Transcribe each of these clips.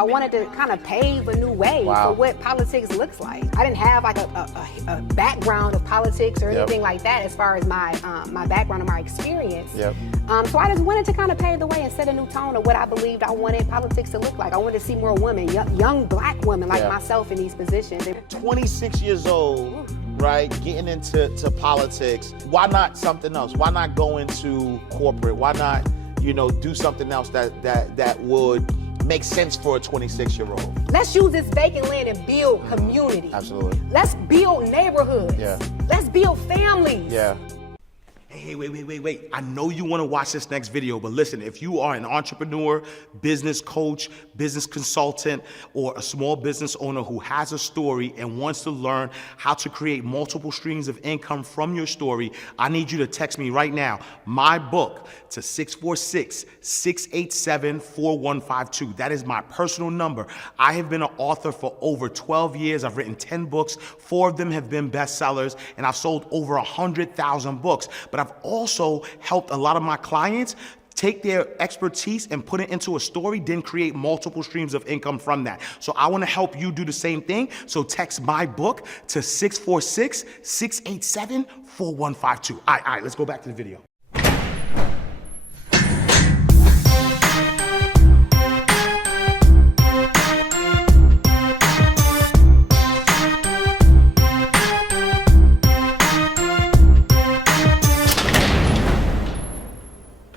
I wanted to kind of pave a new way for what politics looks like. I didn't have like a background of politics or anything like that as far as my my background and my experience. So I just wanted to kind of pave the way and set a new tone of what I believed I wanted politics to look like. I wanted to see more women, young black women like myself in these positions. 26 years old, right, getting into politics. Why not something else? Why not go into corporate? Why not, you know, do something else that would make sense for a 26-year-old? Let's use this vacant land and build community. Absolutely. Let's build neighborhoods. Let's build families. Hey, wait. I know you want to watch this next video, but listen, if you are an entrepreneur, business coach, business consultant, or a small business owner who has a story and wants to learn how to create multiple streams of income from your story, I need you to text me right now, my book, to 646-687-4152. That is my personal number. I have been an author for over 12 years. I've written 10 books. 4 of them have been bestsellers, and I've sold over 100,000 books. But I've also helped a lot of my clients take their expertise and put it into a story, then create multiple streams of income from that. So I want to help you do the same thing. So text my book to 646-687-4152. All right, let's go back to the video.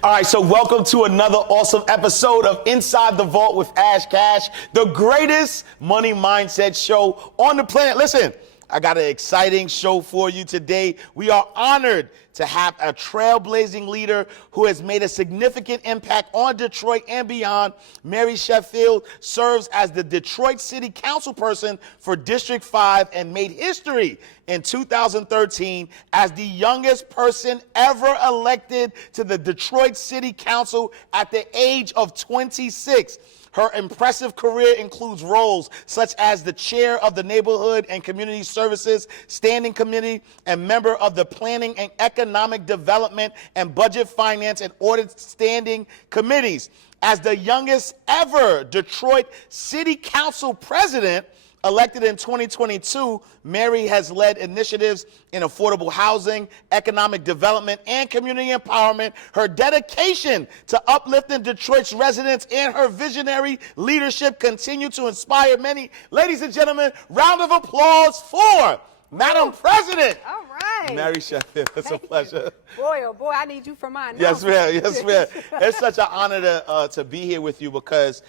All right, so welcome to another awesome episode of Inside the Vault with Ash Cash, the greatest money mindset show on the planet. Listen, I got an exciting show for you today. We are honored to have a trailblazing leader who has made a significant impact on Detroit and beyond. Mary Sheffield serves as the Detroit City Councilperson for District 5 and made history in 2013 as the youngest person ever elected to the Detroit City Council at the age of 26. Her impressive career includes roles such as the chair of the Neighborhood and Community Services Standing Committee and member of the Planning and Economic Development and Budget Finance and Audit Standing Committees. As the youngest ever Detroit City Council president, elected in 2022, Mary has led initiatives in affordable housing, economic development, and community empowerment. Her dedication to uplifting Detroit's residents and her visionary leadership continue to inspire many. Ladies and gentlemen, round of applause for Madam President. All right. Mary Sheffield, it's a pleasure. Boy, oh boy, I need you for mine. Yes, ma'am. Yes, ma'am. It's such an honor to be here with you because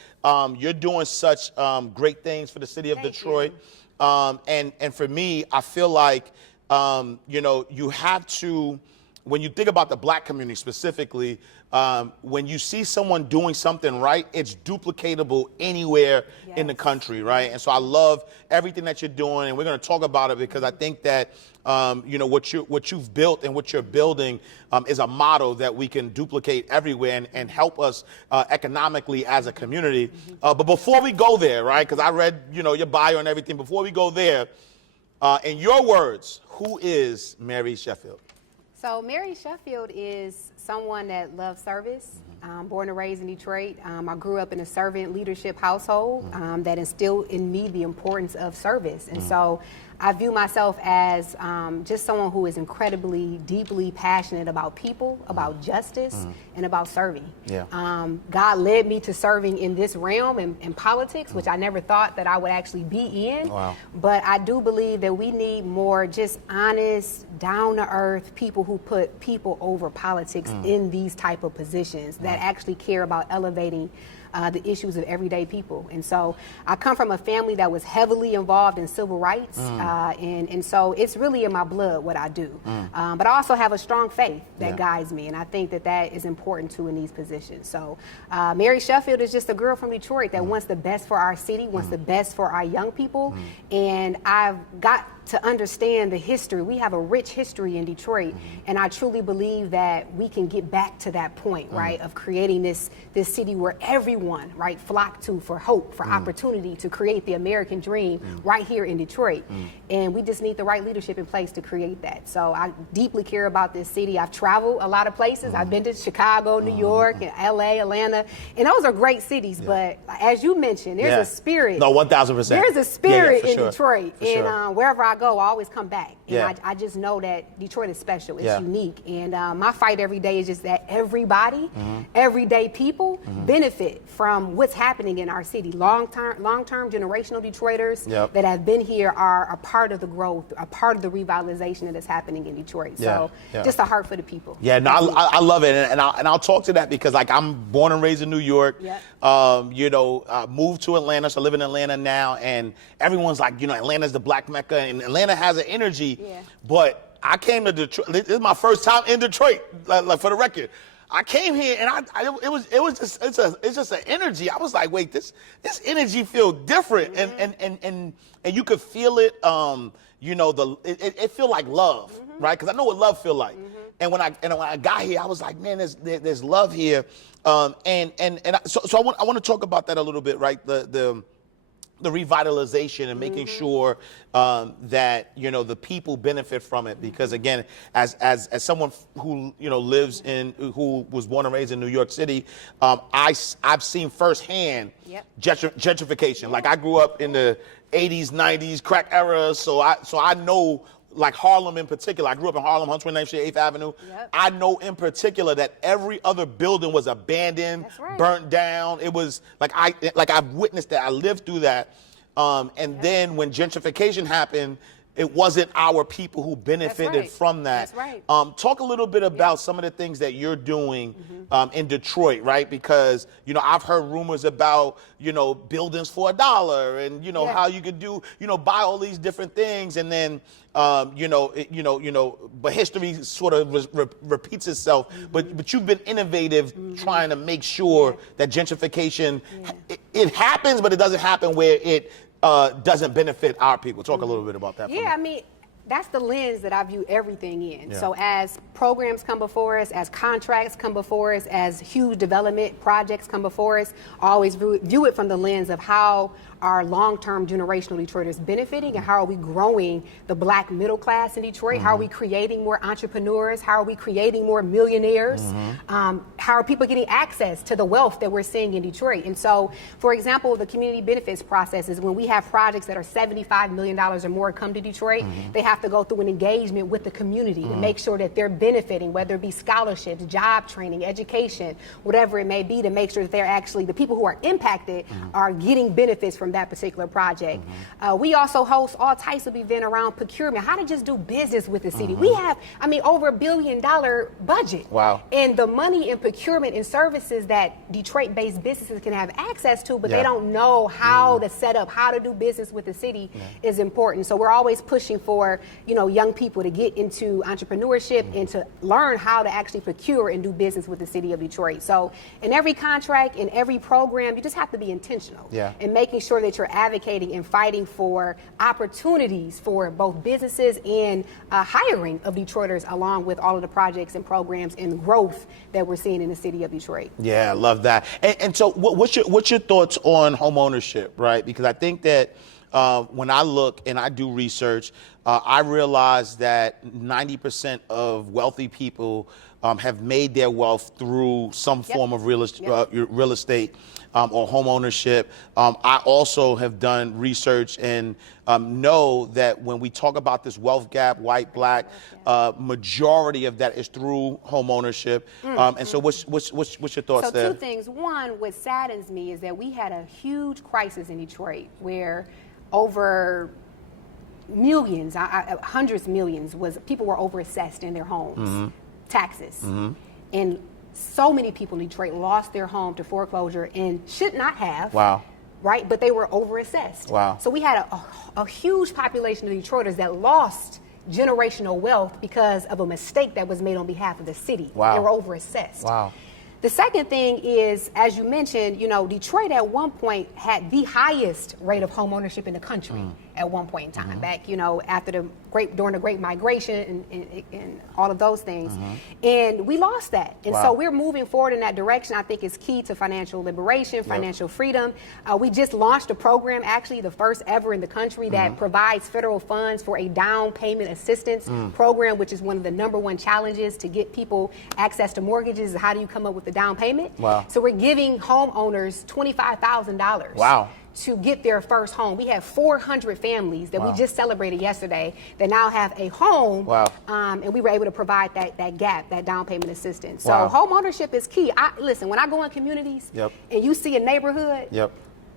you're doing such great things for the city of Detroit. And for me, I feel like, you know, you have to, when you think about the black community specifically, when you see someone doing something right, it's duplicatable anywhere in the country, right? And so I love everything that you're doing, and we're going to talk about it because I think that you know, what you've built and what you're building is a model that we can duplicate everywhere and help us economically as a community. But before we go there, right, because I read, you know, your bio and everything, before we go there, in your words, who is Mary Sheffield? So Mary Sheffield is someone that loves service. Born and raised in Detroit. I grew up in a servant leadership household that instilled in me the importance of service. And so I view myself as just someone who is incredibly, deeply passionate about people, about justice, and about serving. God led me to serving in this realm in politics, which I never thought that I would actually be in. But I do believe that we need more just honest, down-to-earth people who put people over politics in these type of positions that actually care about elevating the issues of everyday people. And so I come from a family that was heavily involved in civil rights, and so it's really in my blood what I do. But I also have a strong faith that guides me, and I think that that is important too in these positions. So Mary Sheffield is just a girl from Detroit that wants the best for our city, wants the best for our young people, and I've got to understand the history. We have a rich history in Detroit, and I truly believe that we can get back to that point, right, of creating this city where everyone, right, flock to for hope, for opportunity, to create the American dream right here in Detroit. And we just need the right leadership in place to create that. So I deeply care about this city. I've traveled a lot of places. I've been to Chicago, New York, and LA, Atlanta, and those are great cities. But as you mentioned, there's a spirit. No, 1,000%. There's a spirit in sure. Detroit, and wherever I go, I always come back. And Yeah. I just know that Detroit is special. It's unique. And my fight every day is just that everybody, everyday people benefit from what's happening in our city. Long-term generational Detroiters that have been here are a part of the growth, a part of the revitalization that is happening in Detroit. So just a heart for the people. Yeah, no, I love it. And I'll talk to that because, like, I'm born and raised in New York. You know, moved to Atlanta, so I live in Atlanta now. And everyone's like, you know, Atlanta's the black Mecca, and Atlanta has an energy. But I came to Detroit. This is my first time in Detroit, like for the record. I came here and it's just an energy. I was like, wait, this energy feels different, and you could feel it. You know, it feel like love, right? Because I know what love feel like. And when I got here, I was like, man, there's love here. So I want to talk about that a little bit, right? The revitalization and making sure that, you know, the people benefit from it, because again, as someone who, you know, who was born and raised in New York City, I've seen firsthand gentrification. Like, I grew up in the 80s, 90s crack era, so I know, like, Harlem in particular. I grew up in Harlem, 129th Street, 8th Avenue. I know in particular that every other building was abandoned, burnt down. It was like I've witnessed that. I lived through that. And then when gentrification happened, it wasn't our people who benefited from that. Talk a little bit about some of the things that you're doing in Detroit, right? Because, you know, I've heard rumors about, you know, buildings for $1 and, you know, how you could do, you know, buy all these different things, and then, but history sort of repeats itself. But you've been innovative, trying to make sure that gentrification, it happens, but it doesn't happen where it doesn't benefit our people. Talk a little bit about that. I mean, that's the lens that I view everything in. So as programs come before us, as contracts come before us, as huge development projects come before us, I always view it from the lens of how are long-term generational Detroiters benefiting, and how are we growing the black middle class in Detroit? How are we creating more entrepreneurs? How are we creating more millionaires? How are people getting access to the wealth that we're seeing in Detroit? And so, for example, the community benefits process is when we have projects that are $75 million or more come to Detroit, they have to go through an engagement with the community to make sure that they're benefiting, whether it be scholarships, job training, education, whatever it may be, to make sure that they're actually, the people who are impacted are getting benefits from that particular project. We also host all types of events around procurement, how to just do business with the city. We have, I mean, over $1 billion budget. And the money in procurement and services that Detroit-based businesses can have access to, but they don't know how to set up, how to do business with the city is important. So we're always pushing for, you know, young people to get into entrepreneurship and to learn how to actually procure and do business with the city of Detroit. So in every contract, in every program, you just have to be intentional in making sure that you're advocating and fighting for opportunities for both businesses and hiring of Detroiters, along with all of the projects and programs and growth that we're seeing in the city of Detroit. Yeah, I love that. And so what's your thoughts on homeownership, right? Because I think that when I look and I do research, I realize that 90% of wealthy people have made their wealth through some form of real estate or home ownership. I also have done research and know that when we talk about this wealth gap, white, black, majority of that is through home ownership. And so what's your thoughts there? So two things. One, what saddens me is that we had a huge crisis in Detroit where over millions, hundreds of millions, people were overassessed in their homes, taxes. And so many people in Detroit lost their home to foreclosure and should not have. Right? But they were overassessed. So we had a huge population of Detroiters that lost generational wealth because of a mistake that was made on behalf of the city. They were overassessed. The second thing is, as you mentioned, Detroit at one point had the highest rate of home ownership in the country at one point in time, back, after during the Great Migration and all of those things. And we lost that. And so we're moving forward in that direction. I think it's key to financial liberation, financial freedom. We just launched a program, actually the first ever in the country, that provides federal funds for a down payment assistance program, which is one of the #1 challenges to get people access to mortgages. How do you come up with the down payment? Wow. So we're giving homeowners $25,000. Wow. To get their first home. We have 400 families that we just celebrated yesterday that now have a home. Wow. And we were able to provide that gap, that down payment assistance. So Wow. home ownership is key. Listen, when I go in communities and you see a neighborhood,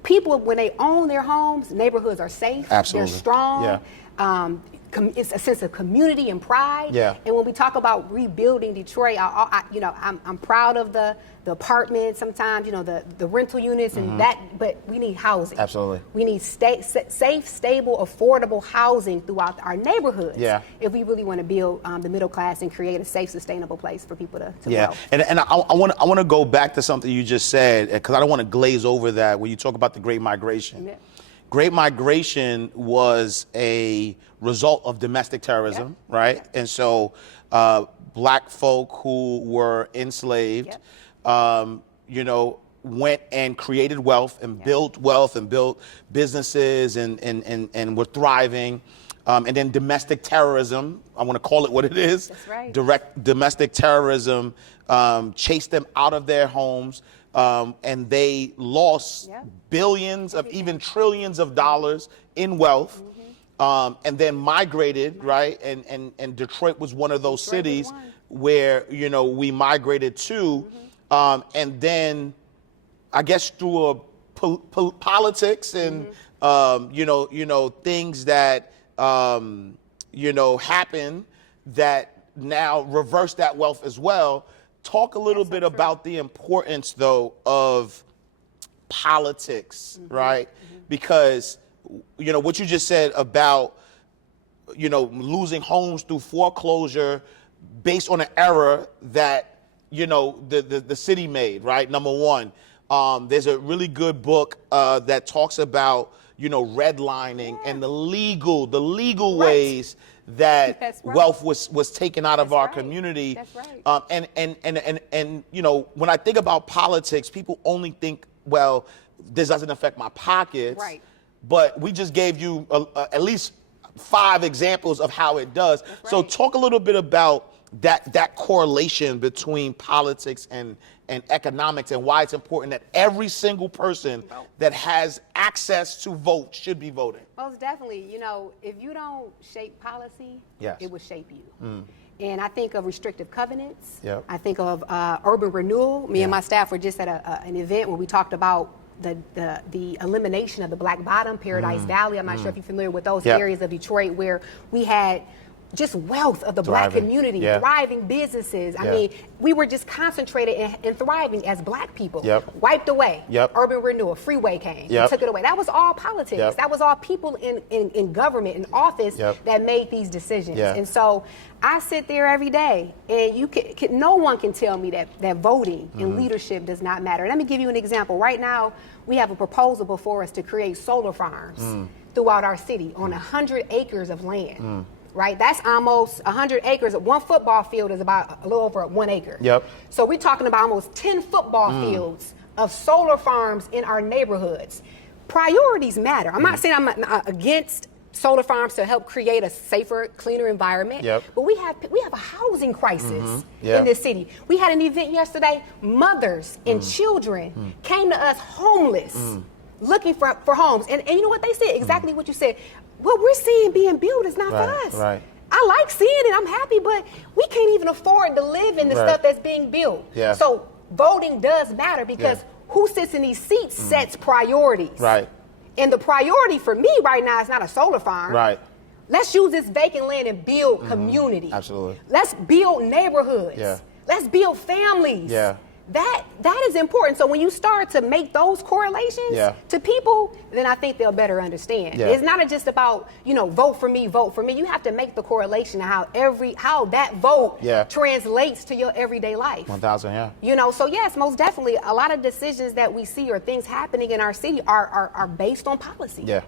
people, when they own their homes, neighborhoods are safe. Absolutely. They're strong. Yeah. It's a sense of community and pride. Yeah. And when we talk about rebuilding Detroit, I'm proud of the apartments, sometimes, the rental units and that, but we need housing. Absolutely. We need safe, stable, affordable housing throughout our neighborhoods. Yeah. If we really want to build the middle class and create a safe, sustainable place for people to Yeah, grow. and I want to go back to something you just said, because I don't want to glaze over that when you talk about the Great Migration. Yeah. Great Migration was a result of domestic terrorism, right? And so black folk who were enslaved, went and created wealth and built businesses and were thriving. And then domestic terrorism, I want to call it what it is. That's right. Domestic terrorism chased them out of their homes. And they lost billions of even trillions of dollars in wealth, and then migrated, right? And Detroit was one of those cities where, we migrated to, and then I guess through politics and, things that, happen that now reverse that wealth as well. Talk a little bit about the importance, though, of politics, right? Because, what you just said about, losing homes through foreclosure based on an error that, the city made, right? Number one, there's a really good book that talks about, redlining and the legal ways that wealth was taken out of our community. That's right. And when I think about politics, people only think, well, this doesn't affect my pockets. Right. But we just gave you at least 5 examples of how it does. Right. So talk a little bit about that correlation between politics and economics, and why it's important that every single person that has access to vote should be voting. Most definitely. If you don't shape policy, it will shape you. And I think of restrictive covenants. Yep. I think of urban renewal. Me and my staff were just at an event where we talked about the elimination of the Black Bottom, Paradise Valley. I'm not sure if you're familiar with those areas of Detroit where we had just wealth of the Black community, thriving businesses. I mean, we were just concentrated and thriving as Black people. Wiped away. Urban renewal, freeway came, and took it away. That was all politics. That was all people in government, in office, that made these decisions. And so I sit there every day, and no one can tell me that voting and leadership does not matter. Let me give you an example. Right now, we have a proposal before us to create solar farms throughout our city on 100 acres of land. Right, that's almost 100 acres. One football field is about a little over 1 acre. So we're talking about almost 10 football fields of solar farms in our neighborhoods. Priorities matter. I'm not saying I'm against solar farms to help create a safer, cleaner environment. But we have a housing crisis in this city. We had an event yesterday. Mothers and children came to us homeless, looking for homes. And you know what they said? Exactly what you said. What we're seeing being built is not for us. Right. I like seeing it. I'm happy, but we can't even afford to live in the stuff that's being built. So voting does matter, because who sits in these seats sets priorities. Right. And the priority for me right now is not a solar farm. Right. Let's use this vacant land and build community. Absolutely. Let's build neighborhoods. Let's build families. that is important. So when you start to make those correlations to people, then I think they'll better understand. It's not just about, vote for me, vote for me. You have to make the correlation of how that vote translates to your everyday life. 1,000, yeah. So yes, most definitely, a lot of decisions that we see or things happening in our city are based on policy.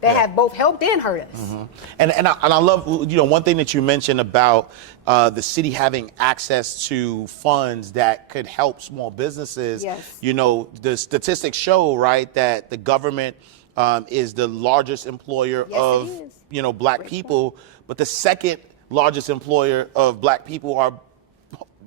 That have both helped and hurt us. Mm-hmm. And I love, one thing that you mentioned about the city having access to funds that could help small businesses. Yes. The statistics show, right, that the government is the largest employer of, black people, but the second largest employer of black people are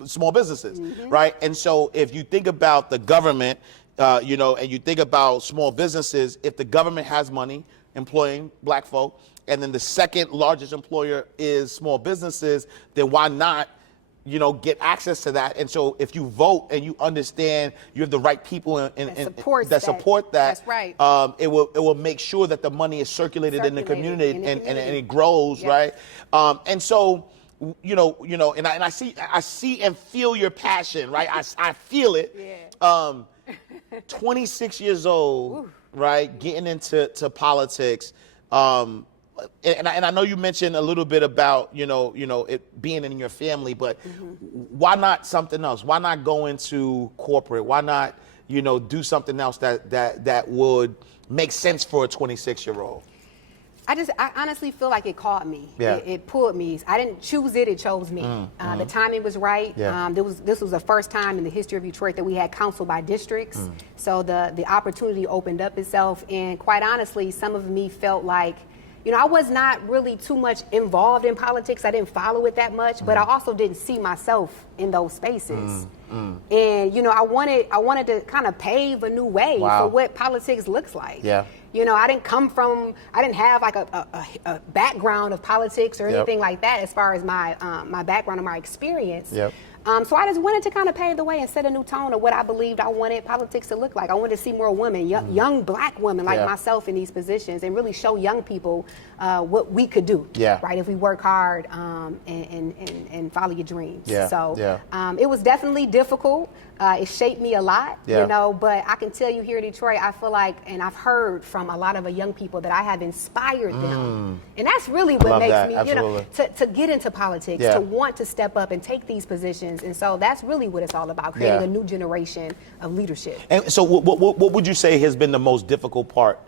small businesses, right? And so if you think about the government, and you think about small businesses, if the government has money employing black folk, and then the second largest employer is small businesses, then why not, get access to that? And so if you vote and you understand you have the right people that support that, that's right. It will make sure that the money is circulated in the community and it grows, right? And so, and I see and feel your passion, right? I feel it. 26 years old. Right, getting into politics, and I know you mentioned a little bit about it being in your family, but why not something else? Why not go into corporate? Why not do something else that would make sense for a 26-year-old? I honestly feel like it caught me. It pulled me. I didn't choose it, it chose me. The timing was right. This was the first time in the history of Detroit that we had council by districts. So the opportunity opened up itself. And quite honestly, some of me felt like, I was not really too much involved in politics. I didn't follow it that much, but I also didn't see myself in those spaces. And, I wanted to kind of pave a new way for what politics looks like. I didn't have like a background of politics or anything like that as far as my background and my experience. So I just wanted to kind of pave the way and set a new tone of what I believed I wanted politics to look like. I wanted to see more women, young black women like myself in these positions, and really show young people what we could do, right, if we work hard and follow your dreams. So it was definitely difficult. It shaped me a lot, but I can tell you here in Detroit, I feel like, and I've heard from a lot of young people that I have inspired them. And that's really what makes me, to get into politics, to want to step up and take these positions. And so that's really what it's all about, creating a new generation of leadership. And so what would you say has been the most difficult part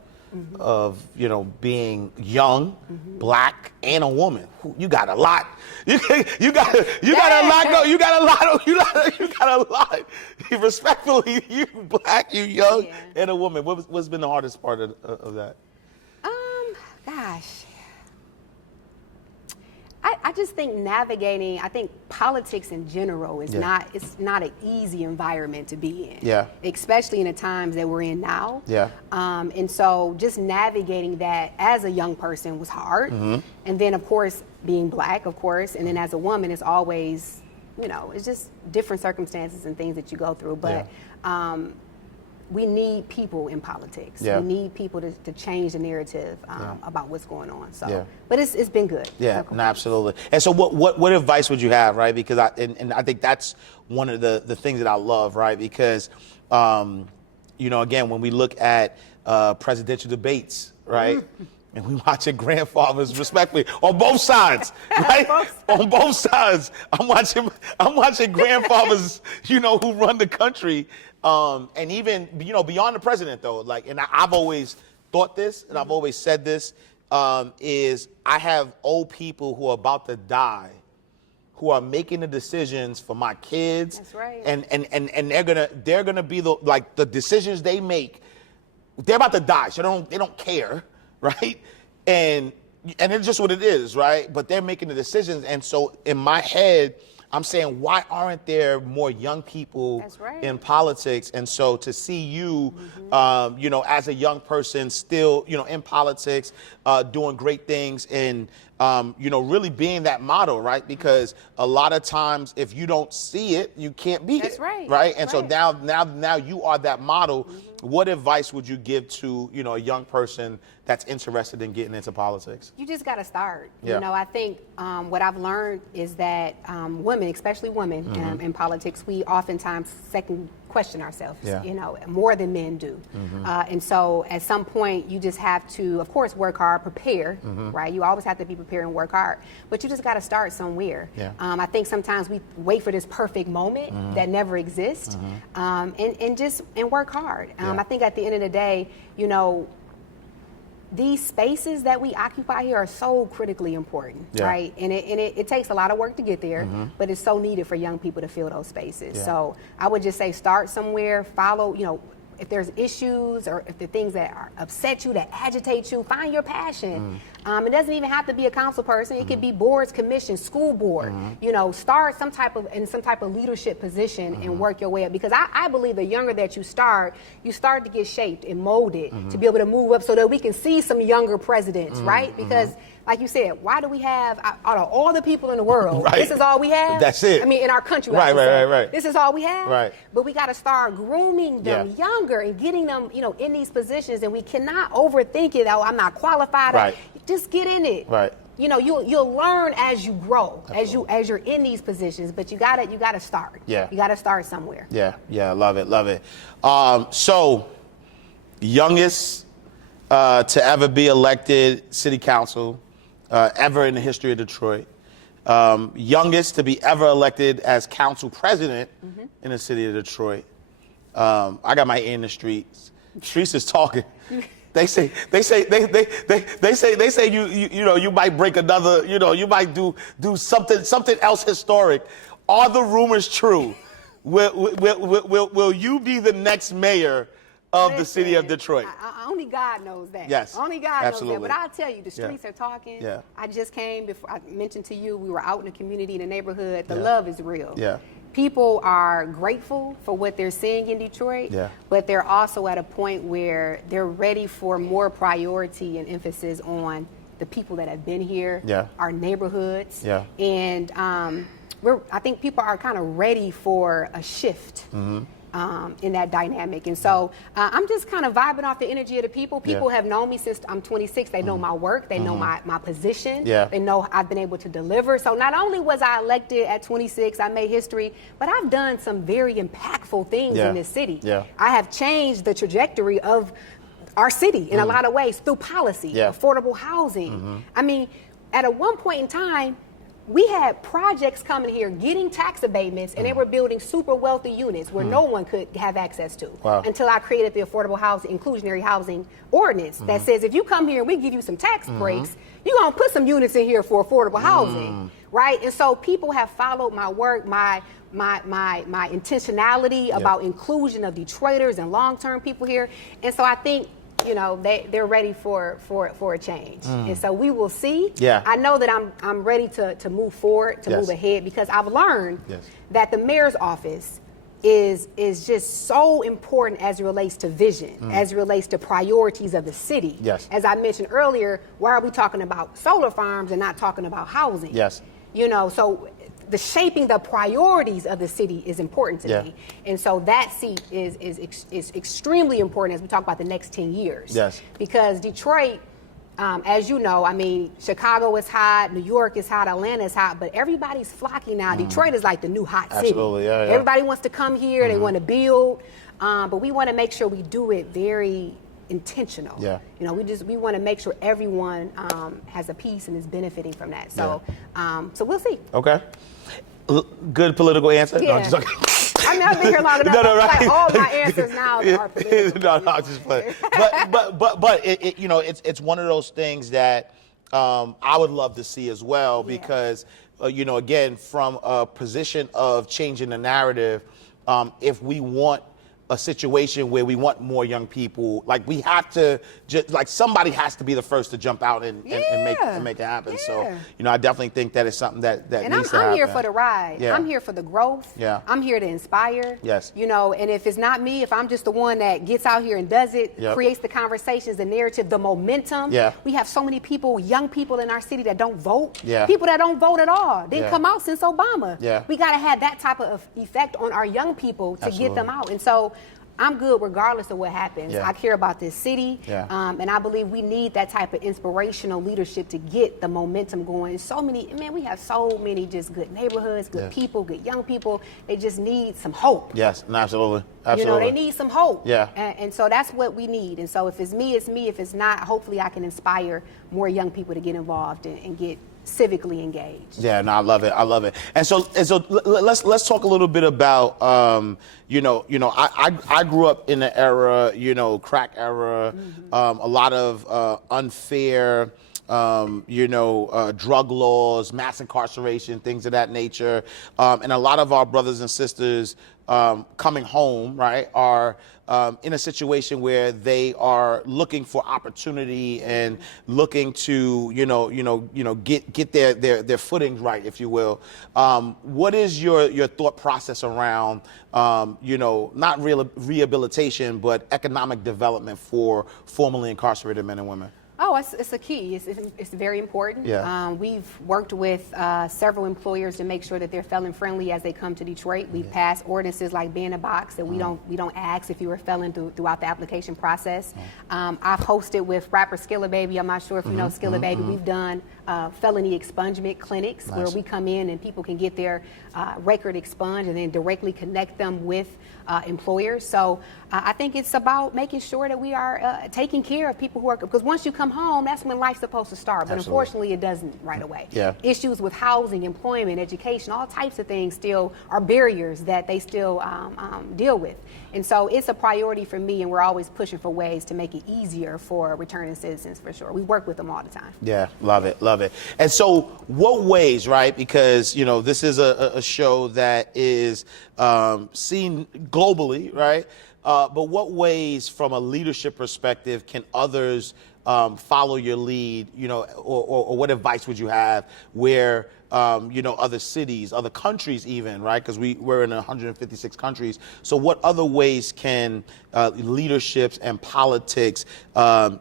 of, being young, black, and a woman? You got a lot. You got a lot. Respectfully, you black, you young, and a woman. What's been the hardest part of that? Gosh. I just think I think politics in general is not an easy environment to be in. Especially in the times that we're in now. And so just navigating that as a young person was hard. And then of course being black, of course, and then as a woman it's always, it's just different circumstances and things that you go through. But we need people in politics. We need people to change the narrative about what's going on. So, but it's been good. Absolutely. And so, what advice would you have, right? Because I think that's one of the things that I love, right? Because, again, when we look at presidential debates, right? And we watching grandfathers, respectfully, on both sides, right? On both sides, I'm watching grandfathers, who run the country. And even, beyond the president, though, and I've always thought this, and I've always said this, is I have old people who are about to die, who are making the decisions for my kids. That's right. And they're gonna be the decisions they make. They're about to die, so they don't care, right? And it's just what it is, right? But they're making the decisions, and so in my head, I'm saying, why aren't there more young people in politics? And so to see you, as a young person still, in politics, doing great things and, really being that model, right? Because a lot of times if you don't see it, you can't be it. Right? Right? And so now you are that model. what advice would you give to, a young person that's interested in getting into politics? You just got to start. Yeah. I think what I've learned is that women, especially women in politics, we oftentimes second question ourselves, more than men do. And so at some point, you just have to, of course, work hard, prepare, right? You always have to be prepared and work hard, but you just got to start somewhere. Yeah. I think sometimes we wait for this perfect moment that never exists, and work hard. I think at the end of the day, these spaces that we occupy here are so critically important, right? And it takes a lot of work to get there, but it's so needed for young people to fill those spaces. Yeah. So I would just say start somewhere, follow, if there's issues or if the things that upset you, that agitate you, find your passion. It doesn't even have to be a council person. It could be boards, commissions, school board. Start some type of leadership position and work your way up. Because I believe the younger that you start to get shaped and molded to be able to move up so that we can see some younger presidents, right? Because like you said, why do we have, out of all the people in the world, this is all we have? That's it. I mean, in our country, right. This is all we have? Right. But we got to start grooming them younger and getting them, in these positions. And we cannot overthink it. Oh, I'm not qualified. Right. Just get in it. Right. You'll learn as you grow, Absolutely. as you're in these positions. But you gotta start. Yeah. You gotta start somewhere. Yeah. Love it. So, youngest to ever be elected city council ever in the history of Detroit. Youngest to be ever elected as council president in the city of Detroit. I got my ear in the streets. Streets is talking. They say you might break another, you might do something else historic. Are the rumors true? Will you be the next mayor of the city of Detroit? Only God knows that. Yes, Only God absolutely. knows that. But I'll tell you, the streets are talking. Yeah. I just came, before I mentioned to you, we were out in the community, in the neighborhood. The love is real. Yeah. People are grateful for what they're seeing in Detroit, but they're also at a point where they're ready for more priority and emphasis on the people that have been here, our neighborhoods. Yeah. And I think people are kind of ready for a shift. In that dynamic. And so I'm just kind of vibing off the energy of the people. People have known me since I'm 26. They know my work. They know my position. They know I've been able to deliver. So not only was I elected at 26, I made history, but I've done some very impactful things in this city. I have changed the trajectory of our city in a lot of ways through policy, affordable housing. I mean, at one point in time, we had projects coming here getting tax abatements, and they were building super wealthy units where no one could have access to. Until I created the affordable housing, inclusionary housing ordinance that says if you come here and we give you some tax breaks, you're gonna put some units in here for affordable housing, right? And so people have followed my work, my intentionality about inclusion of Detroiters and long-term people here. And so I think they're ready for a change. And so we will see. I know that I'm ready to move forward, to move ahead, because I've learned that the mayor's office is just so important as it relates to vision, as it relates to priorities of the city. As I mentioned earlier, why are we talking about solar farms and not talking about housing? So the shaping the priorities of the city is important to me. And so that seat is extremely important as we talk about the next 10 years. Because Detroit, as you know, I mean, Chicago is hot, New York is hot, Atlanta is hot, but everybody's flocking now. Detroit is like the new hot city. Everybody wants to come here, they want to build, but we want to make sure we do it very intentional. We want to make sure everyone has a piece and is benefiting from that. So so we'll see. Okay. Good political answer. No, I'm just I mean, I've been here long enough. Like all my answers now are political. No, I'm just playing. But it's one of those things that I would love to see as well, because again, from a position of changing the narrative, if we want a situation where we want more young people, like we have to just like somebody has to be the first to jump out and make it happen. So I definitely think that is something that needs to happen. I'm here for the ride. I'm here for the growth. I'm here to inspire. And if it's not me, if I'm just the one that gets out here and does it, creates the conversations, the narrative, the momentum. We have so many people, young people in our city that don't vote. People that don't vote at all. Didn't come out since Obama. We got to have that type of effect on our young people to get them out. And so I'm good regardless of what happens. Yeah. I care about this city, Yeah. and I believe we need that type of inspirational leadership to get the momentum going. And so many, man, we have so many just good neighborhoods, good people, good young people. They just need some hope. Yes, absolutely. You know, they need some hope. Yeah. And so that's what we need. And so if it's me, it's me. If it's not, hopefully I can inspire more young people to get involved and get civically engaged. Yeah, no, I love it. I love it. And so let's talk a little bit about I grew up in the era, crack era, a lot of unfair drug laws, mass incarceration, things of that nature. And a lot of our brothers and sisters coming home, right, are in a situation where they are looking for opportunity and looking to, get their footing right, if you will. What is your thought process around, not rehabilitation, but economic development for formerly incarcerated men and women? Oh, it's a key. It's very important. Yeah. We've worked with several employers to make sure that they're felon friendly as they come to Detroit. We've passed ordinances like Ban a Box that we don't ask if you're a felon throughout the application process. I've hosted with rapper Skilla Baby. I'm not sure if you know Skilla Baby. We've done felony expungement clinics where we come in and people can get their record expunged and then directly connect them with employers. So I think it's about making sure that we are taking care of people who are, because once you come home, that's when life's supposed to start. But unfortunately, it doesn't right away. Yeah. Issues with housing, employment, education, all types of things still are barriers that they still deal with. And so it's a priority for me, and we're always pushing for ways to make it easier for returning citizens, for sure. We work with them all the time. Yeah, love it, love it. And so what ways, right, because, this is a show that is seen globally, right? But what ways, from a leadership perspective, can others follow your lead, or what advice would you have where, other cities, other countries even, right? Because we're in 156 countries. So what other ways can leaderships and politics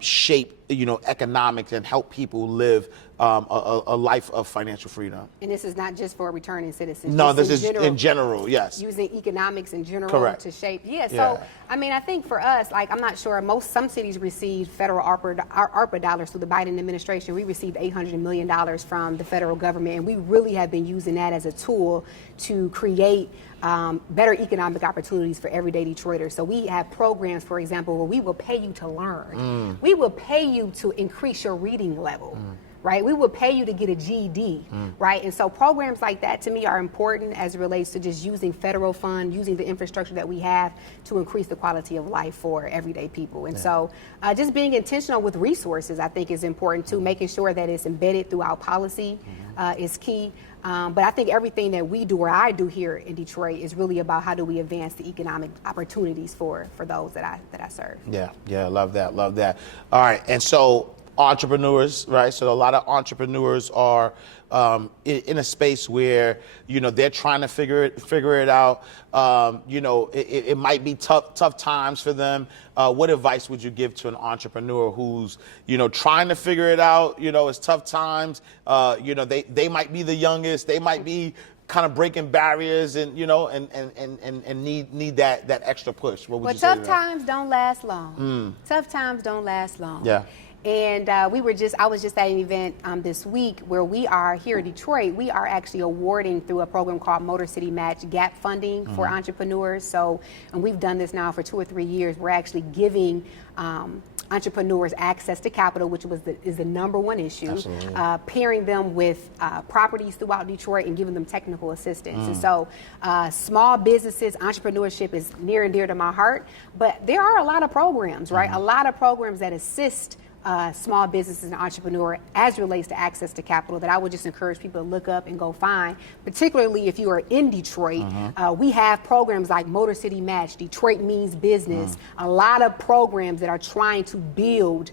shape, economics and help people live a life of financial freedom? And this is not just for returning citizens. No, this is in general, yes. Using economics in general to shape. Yeah, so, Yeah. I mean, I think for us, like, I'm not sure, some cities receive federal ARPA dollars through the Biden administration. We received $800 million from the federal government, and we really have been using that as a tool to create better economic opportunities for everyday Detroiters. So we have programs, for example, where we will pay you to learn. We will pay you to increase your reading level. Right? We will pay you to get a GED, right? And so programs like that to me are important as it relates to just using federal funds, using the infrastructure that we have to increase the quality of life for everyday people. And so just being intentional with resources, I think, is important too. Making sure that it's embedded throughout policy is key. But I think everything that we do, or I do here in Detroit, is really about how do we advance the economic opportunities for those that I serve. Yeah, love that. All right, and so entrepreneurs, right? So a lot of entrepreneurs are in a space where they're trying to figure it out. It might be tough times for them. What advice would you give to an entrepreneur who's trying to figure it out? It's tough times. They might be the youngest. They might be kind of breaking barriers and need that extra push. What would you say? Tough times don't last long. Tough times don't last long. Yeah. And I was just at an event this week where we are here in Detroit. We are actually awarding through a program called Motor City Match gap funding for entrepreneurs. So, and we've done this now for 2 or 3 years. We're actually giving entrepreneurs access to capital, which is the number one issue, pairing them with properties throughout Detroit and giving them technical assistance. And so small businesses, entrepreneurship is near and dear to my heart, but there are a lot of programs, right? A lot of programs that assist small businesses and entrepreneurs as it relates to access to capital that I would just encourage people to look up and go find, particularly if you are in Detroit. We have programs like Motor City Match, Detroit Means Business, a lot of programs that are trying to build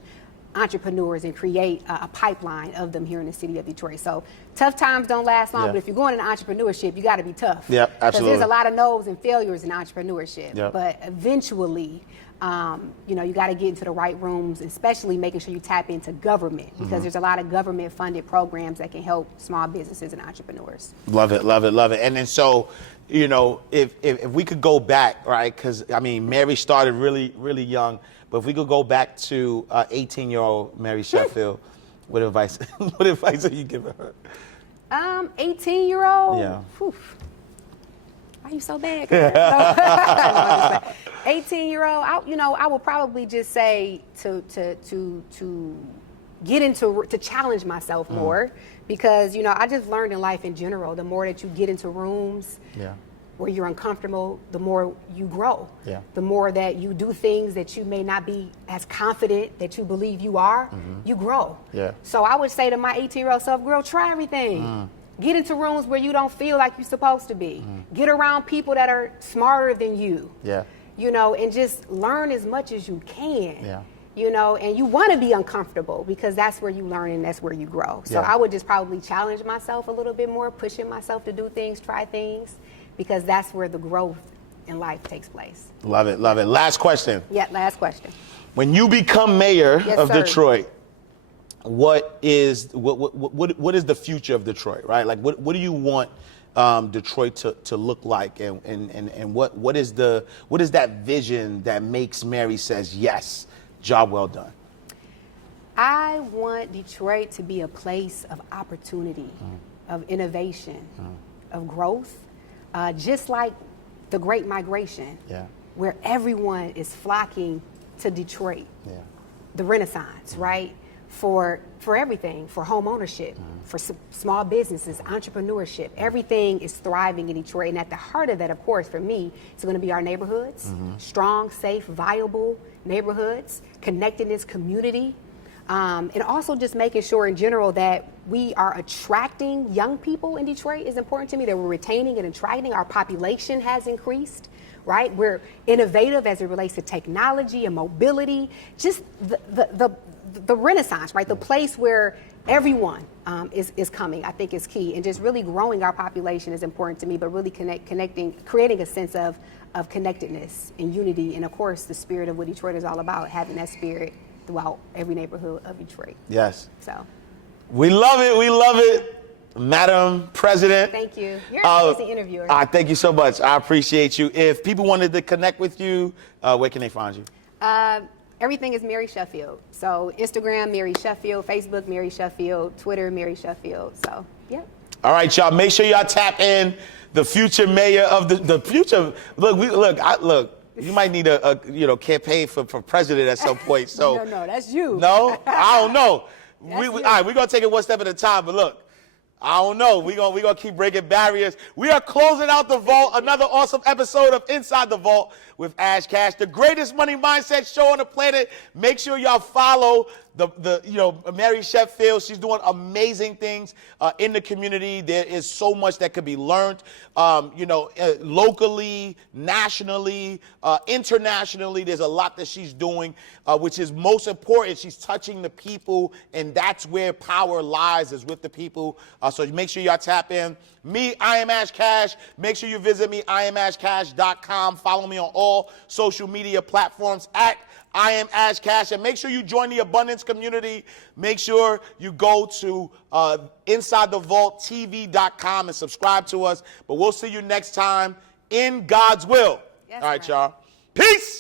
entrepreneurs and create a pipeline of them here in the city of Detroit. So tough times don't last long, but if you're going into entrepreneurship, you got to be tough. Yep, absolutely. Because there's a lot of no's and failures in entrepreneurship. Yep. But eventually, You know, you got to get into the right rooms, especially making sure you tap into government, because there's a lot of government-funded programs that can help small businesses and entrepreneurs. Love it, love it, love it. And then so, you know, if we could go back, right? Because I mean, Mary started really, really young, but if we could go back to 18-year-old Mary Sheffield, what advice are you giving her? 18-year-old. Yeah. Whew. Why are you so bad? No, 18-year-old. I would probably just say to get into, to challenge myself more, because I just learned in life in general, the more that you get into rooms where you're uncomfortable, the more you grow. Yeah. The more that you do things that you may not be as confident that you believe you are, you grow. Yeah. So I would say to my 18-year-old self, girl, try everything. Get into rooms where you don't feel like you're supposed to be. Get around people that are smarter than you. Yeah. And just learn as much as you can. Yeah. And you want to be uncomfortable, because that's where you learn and that's where you grow. So I would just probably challenge myself a little bit more, pushing myself to do things, try things, because that's where the growth in life takes place. Love it, love it. Last question. Yeah, last question. When you become mayor of Detroit, what is the future of Detroit, right? Like, what do you want Detroit to look like, and what is that vision that makes Mary says, yes, job well done? I want Detroit to be a place of opportunity, of innovation, of growth, just like the Great Migration, where everyone is flocking to Detroit. Yeah. The Renaissance, right? For everything, for homeownership, for small businesses, entrepreneurship. Everything is thriving in Detroit. And at the heart of that, of course, for me, it's going to be our neighborhoods, strong, safe, viable neighborhoods, connectedness, community, and also just making sure in general that we are attracting young people in Detroit is important to me, that we're retaining and attracting. Our population has increased. Right? We're innovative as it relates to technology and mobility, just the Renaissance, right? The place where everyone is coming, I think, is key. And just really growing our population is important to me, but really connecting, creating a sense of connectedness and unity. And of course, the spirit of what Detroit is all about, having that spirit throughout every neighborhood of Detroit. Yes. So. We love it. We love it. Madam President. Thank you. You're an amazing interviewer. Thank you so much. I appreciate you. If people wanted to connect with you, where can they find you? Everything is Mary Sheffield. So Instagram, Mary Sheffield, Facebook, Mary Sheffield, Twitter, Mary Sheffield. So, yeah. All right, y'all. Make sure y'all tap in the future mayor of the future. Look, you might need a campaign for president at some point. So no, that's you. No, I don't know. All right, we're gonna take it one step at a time. But look, I don't know. We're gonna keep breaking barriers. We are closing out the vault. Another awesome episode of Inside the Vault with Ash Cash, the greatest money mindset show on the planet. Make sure y'all follow Mary Sheffield. She's doing amazing things in the community. There is so much that could be learned, locally, nationally, internationally. There's a lot that she's doing, which is most important. She's touching the people, and that's where power lies, is with the people. So make sure y'all tap in. Me, I am Ash Cash. Make sure you visit me, IamAshCash.com. Follow me on all social media platforms at I am Ash Cash, and make sure you join the abundance community. Make sure you go to InsideTheVaultTV.com and subscribe to us. But we'll see you next time in God's will. Yes, all right, y'all. Peace.